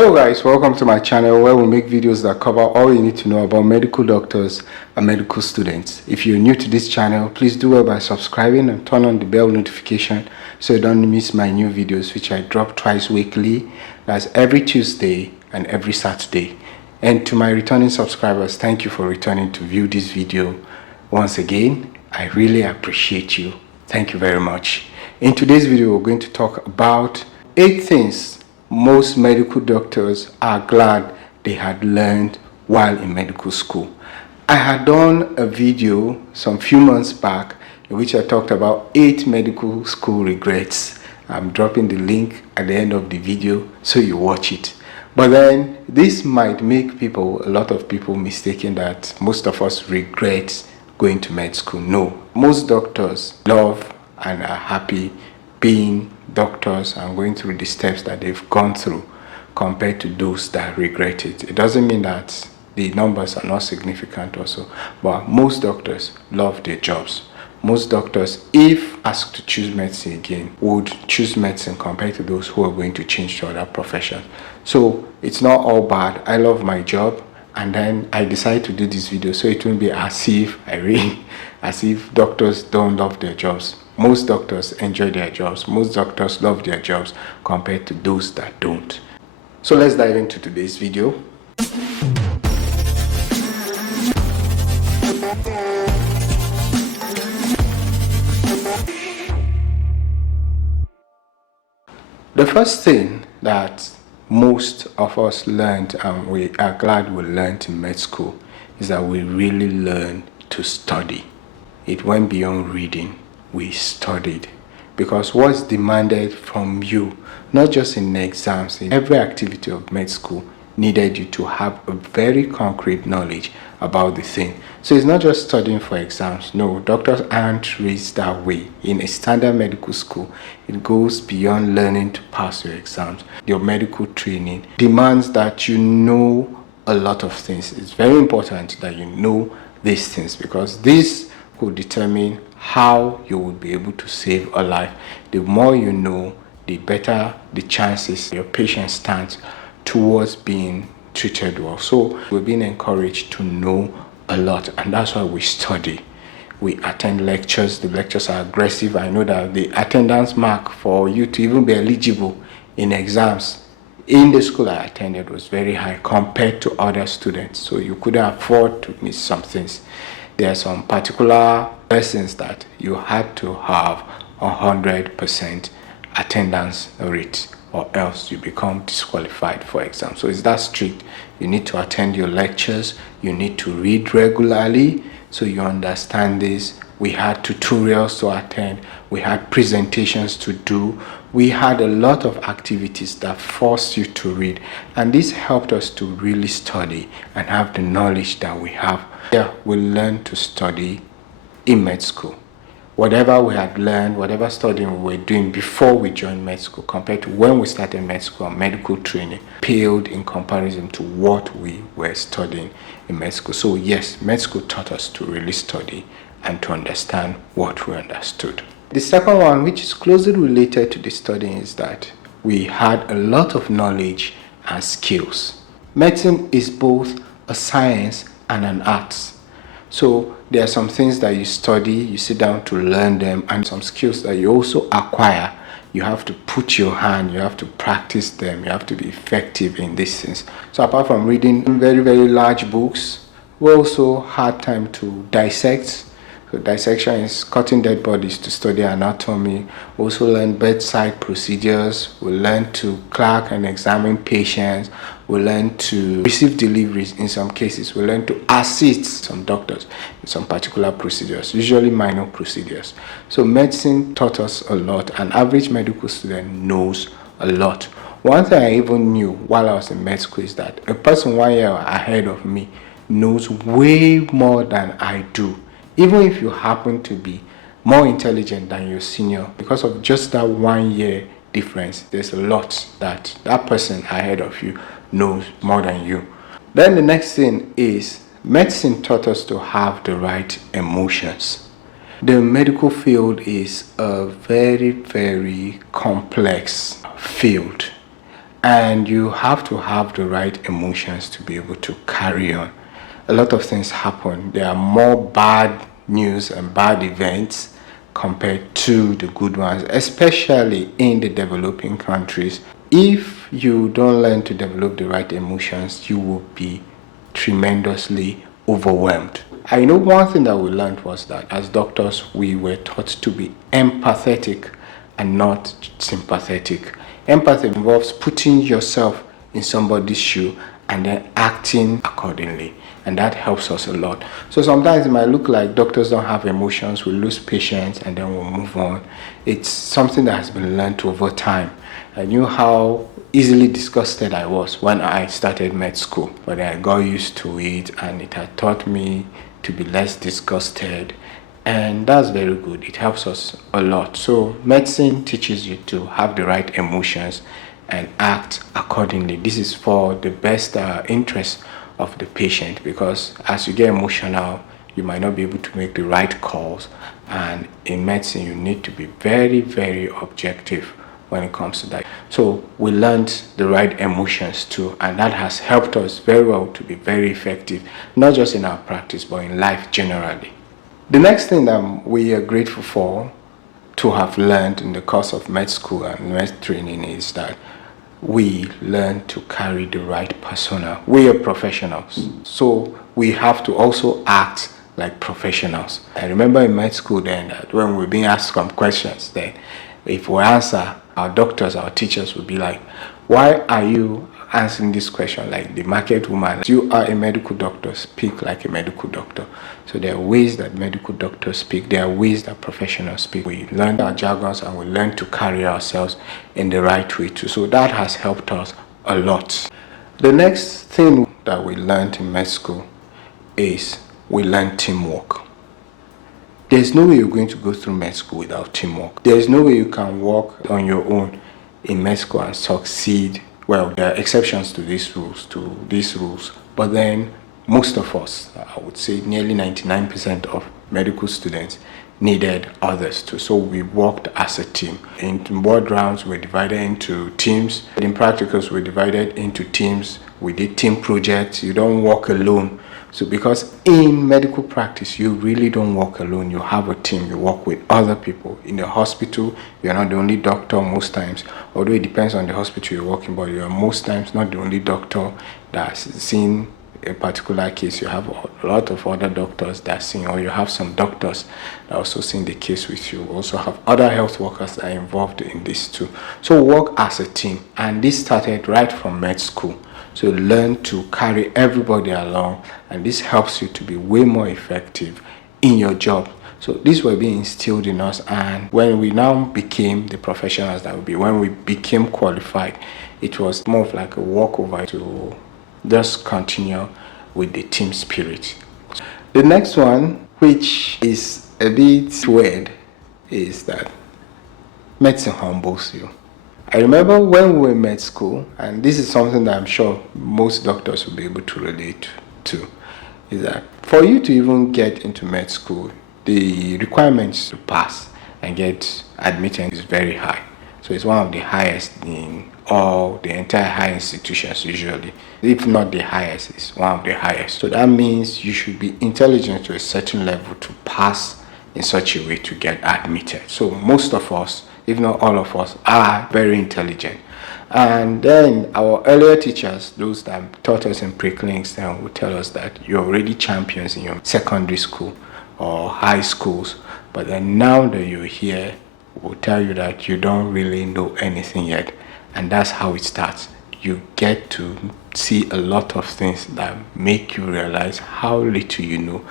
Hello guys, welcome to my channel where we make videos that cover all you need to know about medical doctors and medical students. If you're new to this channel, please do well by subscribing and turn on the bell notification so you don't miss my new videos, which I drop twice weekly. That's every Tuesday and every Saturday. And to my returning subscribers, thank you for returning to view this video once again. I really appreciate you. Thank you very much. In today's video, we're going to talk about 8 things most medical doctors are glad they had learned while in medical school. I had done a video some few months back in which I talked about 8 medical school regrets. I'm dropping the link at the end of the video so you watch it. But then this might make a lot of people mistaken that most of us regret going to med school. No, most doctors love and are happy being doctors and going through the steps that they've gone through compared to those that regret it. It doesn't mean that the numbers are not significant also, but most doctors love their jobs. Most doctors, if asked to choose medicine again, would choose medicine compared to those who are going to change to other professions. So it's not all bad. I love my job, and then I decided to do this video so it won't be as if doctors don't love their jobs. Most doctors enjoy their jobs. Most doctors love their jobs compared to those that don't. So let's dive into today's video. The first thing that most of us learned, and we are glad we learned in med school, is that we really learned to study. It went beyond reading. We studied, because what's demanded from you, not just in exams, in every activity of med school, needed you to have a very concrete knowledge about the thing. So it's not just studying for exams. No, doctors aren't raised that way. In a standard medical school, it goes beyond learning to pass your exams. Your medical training demands that you know a lot of things. It's very important that you know these things, because this could determine how you will be able to save a life. The more you know, the better the chances your patient stands towards being treated well. So we're being encouraged to know a lot, and that's why we study. We attend lectures. The lectures are aggressive. I know that the attendance mark for you to even be eligible in exams in the school I attended was very high compared to other students, so you couldn't afford to miss some things. There are some particular lessons that you had to have 100% attendance rate, or else you become disqualified for exam. So it's that strict. You need to attend your lectures. You need to read regularly so you understand this. We had tutorials to attend. We had presentations to do. We had a lot of activities that forced you to read, and this helped us to really study and have the knowledge that we have. Yeah, we learned to study in med school. Whatever we had learned, whatever studying we were doing before we joined med school compared to when we started med school and medical training paled in comparison to what we were studying in med school. So yes, med school taught us to really study and to understand what we understood. The second one, which is closely related to the studying, is that we had a lot of knowledge and skills. Medicine is both a science and an art. So there are some things that you study, you sit down to learn them, and some skills that you also acquire. You have to put your hand, you have to practice them, you have to be effective in these things. So apart from reading very, very large books, we also had time to dissect. So dissection is cutting dead bodies to study anatomy. We also learn bedside procedures. We learn to clerk and examine patients. We learn to receive deliveries in some cases. We learn to assist some doctors in some particular procedures, usually minor procedures. So medicine taught us a lot. An average medical student knows a lot. One thing I even knew while I was in med school is that a person 1 year ahead of me knows way more than I do. Even if you happen to be more intelligent than your senior, because of just that 1 year difference, there's a lot that person ahead of you knows more than you. Then the next thing is medicine taught us to have the right emotions. The medical field is a very, very complex field. And you have to have the right emotions to be able to carry on. A lot of things happen. There are more bad news and bad events compared to the good ones, especially in the developing countries. If you don't learn to develop the right emotions, you will be tremendously overwhelmed. I know one thing that we learned was that as doctors, we were taught to be empathetic and not sympathetic. Empathy involves putting yourself in somebody's shoe and then acting accordingly. And that helps us a lot. So sometimes it might look like doctors don't have emotions, we lose patients, and then we'll move on. It's something that has been learned over time. I knew how easily disgusted I was when I started med school, but I got used to it, and it had taught me to be less disgusted, and that's very good. It helps us a lot. So medicine teaches you to have the right emotions and act accordingly. This is for the best interest of the patient, because as you get emotional, you might not be able to make the right calls, and in medicine you need to be very, very objective when it comes to that. So we learned the right emotions too, and that has helped us very well to be very effective, not just in our practice but in life generally. The next thing that we are grateful for to have learned in the course of med school and med training is that we learn to carry the right persona. We are professionals, so we have to also act like professionals. I remember in med school then that when we're being asked some questions, then if we answer, our doctors, our teachers would be like, why are you answering this question like the market woman? You are a medical doctor, speak like a medical doctor. So there are ways that medical doctors speak, there are ways that professionals speak. We learn our jargons and we learn to carry ourselves in the right way too. So that has helped us a lot. The next thing that we learned in med school is we learn teamwork. There's no way you're going to go through med school without teamwork. There's no way you can walk on your own in med school and succeed. Well, there are exceptions to these rules, but then most of us, I would say nearly 99% of medical students needed others too. So we worked as a team. In board rounds, we're divided into teams. In practicals, we're divided into teams. We did team projects. You don't work alone. So because in medical practice, you really don't work alone. You have a team. You work with other people. In the hospital, you're not the only doctor most times. Although it depends on the hospital you're working, but you're most times not the only doctor that's seen a particular case. You have a lot of other doctors that see, or you have some doctors that also see the case with you. You also have other health workers that are involved in this too. So work as a team, and this started right from med school. So learn to carry everybody along, and this helps you to be way more effective in your job. So these were being instilled in us, and when we now became the professionals that we be, when we became qualified, it was more of like a walkover to just continue with the team spirit. The next one, which is a bit weird, is that medicine humbles you. I remember when we were in med school, and this is something that I'm sure most doctors will be able to relate to, is that for you to even get into med school, the requirements to pass and get admitted is very high. So it's one of the highest in all the entire high institutions usually. If not the highest, it's one of the highest. So that means you should be intelligent to a certain level to pass in such a way to get admitted. So most of us, if not all of us, are very intelligent. And then our earlier teachers, those that taught us in pre-clinics, then would tell us that you're already champions in your secondary school or high schools. But then now that you're here, we'll tell you that you don't really know anything yet. And that's how it starts. You get to see a lot of things that make you realize how little you know.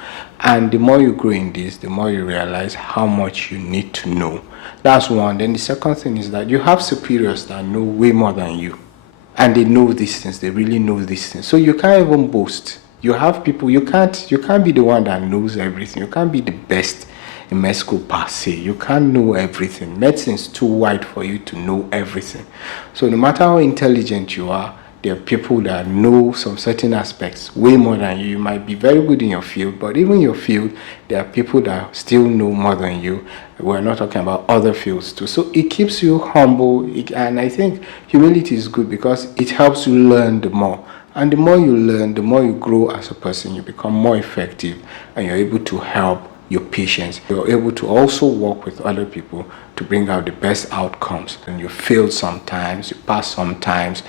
And the more you grow in this, the more you realize how much you need to know. That's one. Then the second thing is that you have superiors that know way more than you. And they know these things. They really know these things. So you can't even boast. You have people, you can't be the one that knows everything. You can't be the best in med school per se. You can't know everything. Medicine is too wide for you to know everything. So no matter how intelligent you are, There are people that know some certain aspects way more than you. You might be very good in your field, but even your field, there are people that still know more than you. We're not talking about other fields too. So it keeps you humble, and I think humility is good because it helps you learn the more. And the more you learn, the more you grow as a person, you become more effective, and you're able to help your patients. You're able to also work with other people to bring out the best outcomes. And you fail sometimes, you pass sometimes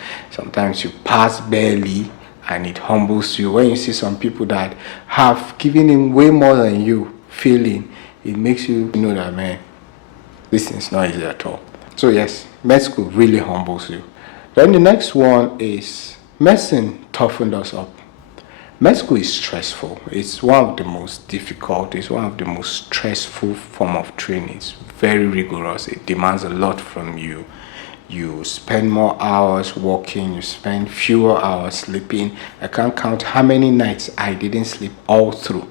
you pass barely, and it humbles you. When you see some people that have given in way more than you failing, it makes you know that, man, this is not easy at all. So yes, med school really humbles you. Then the next one is medicine toughened us up. Med school is stressful. It's one of the most difficult, it's one of the most stressful form of training. It's very rigorous. It demands a lot from you. You spend more hours working, you spend fewer hours sleeping. I can't count how many nights I didn't sleep all through.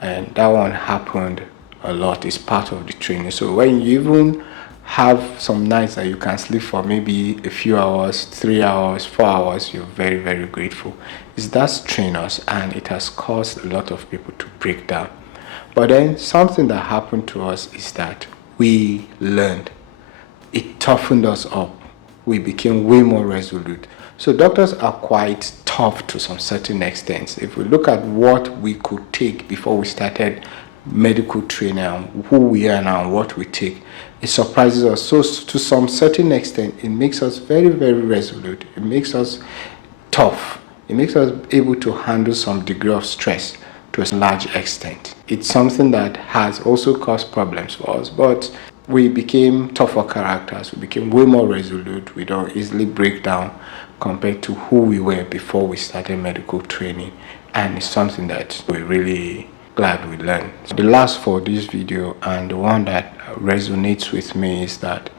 And that one happened a lot. It's part of the training. So when you even have some nights that you can sleep for maybe a few hours, 3 hours, 4 hours, you're very, very grateful. It does train us, and it has caused a lot of people to break down. But then something that happened to us is that we learned. It toughened us up. We became way more resolute. So doctors are quite tough to some certain extent. If we look at what we could take before we started medical training and who we are now and what we take, it surprises us. So to some certain extent, it makes us very, very resolute. It makes us tough. It makes us able to handle some degree of stress to a large extent. It's something that has also caused problems for us, but we became tougher characters. We became way more resolute. We don't easily break down compared to who we were before we started medical training. And it's something that we're really glad we learned. The last for this video, and the one that resonates with me, is that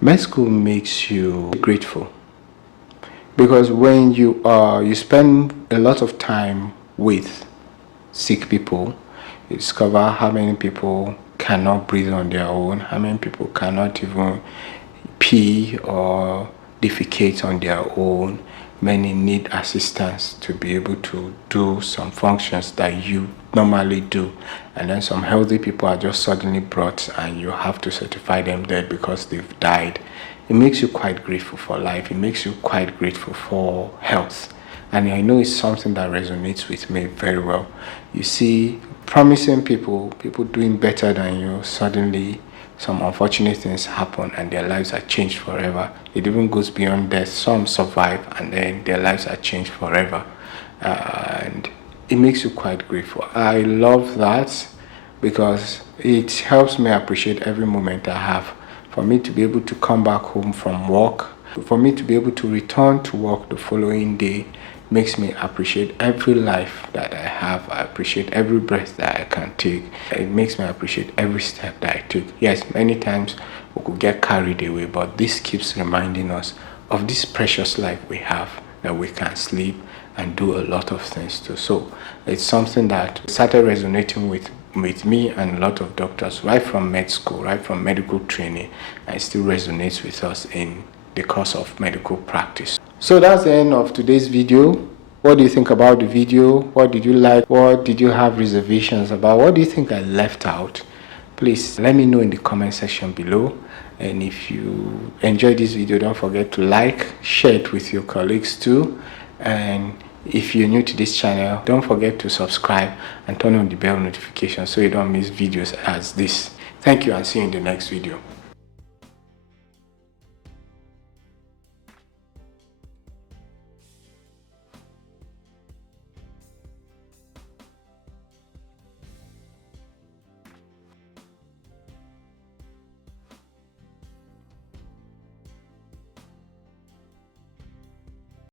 med school makes you grateful. Because when you spend a lot of time with sick people, you discover how many people cannot breathe on their own, how many people cannot even pee or defecate on their own. Many need assistance to be able to do some functions that you normally do, and then some healthy people are just suddenly brought and you have to certify them dead because they've died. It makes you quite grateful for life. It makes you quite grateful for health. And I know it's something that resonates with me very well. You see promising people doing better than you, suddenly some unfortunate things happen and their lives are changed forever. It even goes beyond death. Some survive and then their lives are changed forever. And it makes you quite grateful. I love that because it helps me appreciate every moment I have. For me to be able to come back home from work, for me to be able to return to work the following day, makes me appreciate every life that I have. I appreciate every breath that I can take. It makes me appreciate every step that I took. Yes, many times we could get carried away, but this keeps reminding us of this precious life we have, that we can sleep and do a lot of things too. So it's something that started resonating with me and a lot of doctors right from med school, right from medical training, and it still resonates with us in the course of medical practice. So that's the end of today's video. What do you think about the video? What did you like? What did you have reservations about? What do you think I left out? Please let me know in the comment section below. And if you enjoyed this video, don't forget to like, share it with your colleagues too. And if you're new to this channel, don't forget to subscribe and turn on the bell notification so you don't miss videos as this. Thank you, and see you in the next video.